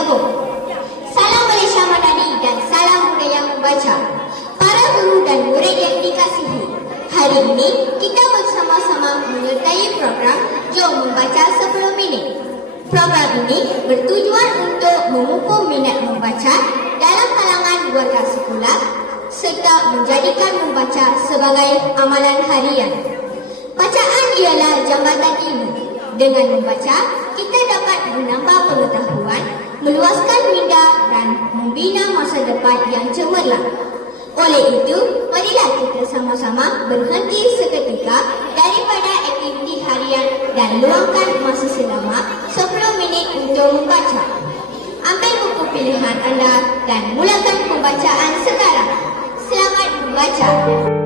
bergabung. Salam Malaysia Madani dan salam budaya membaca. Para guru dan murid yang dikasihi, hari ini kita bersama-sama menyertai program Jom Membaca 10 Minit. Program ini bertujuan untuk memupuk minat membaca dalam kalangan warga sekolah serta menjadikan membaca sebagai amalan harian. Bacaan ialah jambatan ilmu. Dengan membaca, kita dapat menambah pengetahuan, meluaskan minda dan membina masa depan yang cemerlang. Oleh itu, marilah kita sama-sama berhenti seketika daripada aktiviti harian dan luangkan masa selama 10 minit untuk membaca. Ambil buku pilihan anda dan mulakan pembacaan sekarang. Selamat membaca.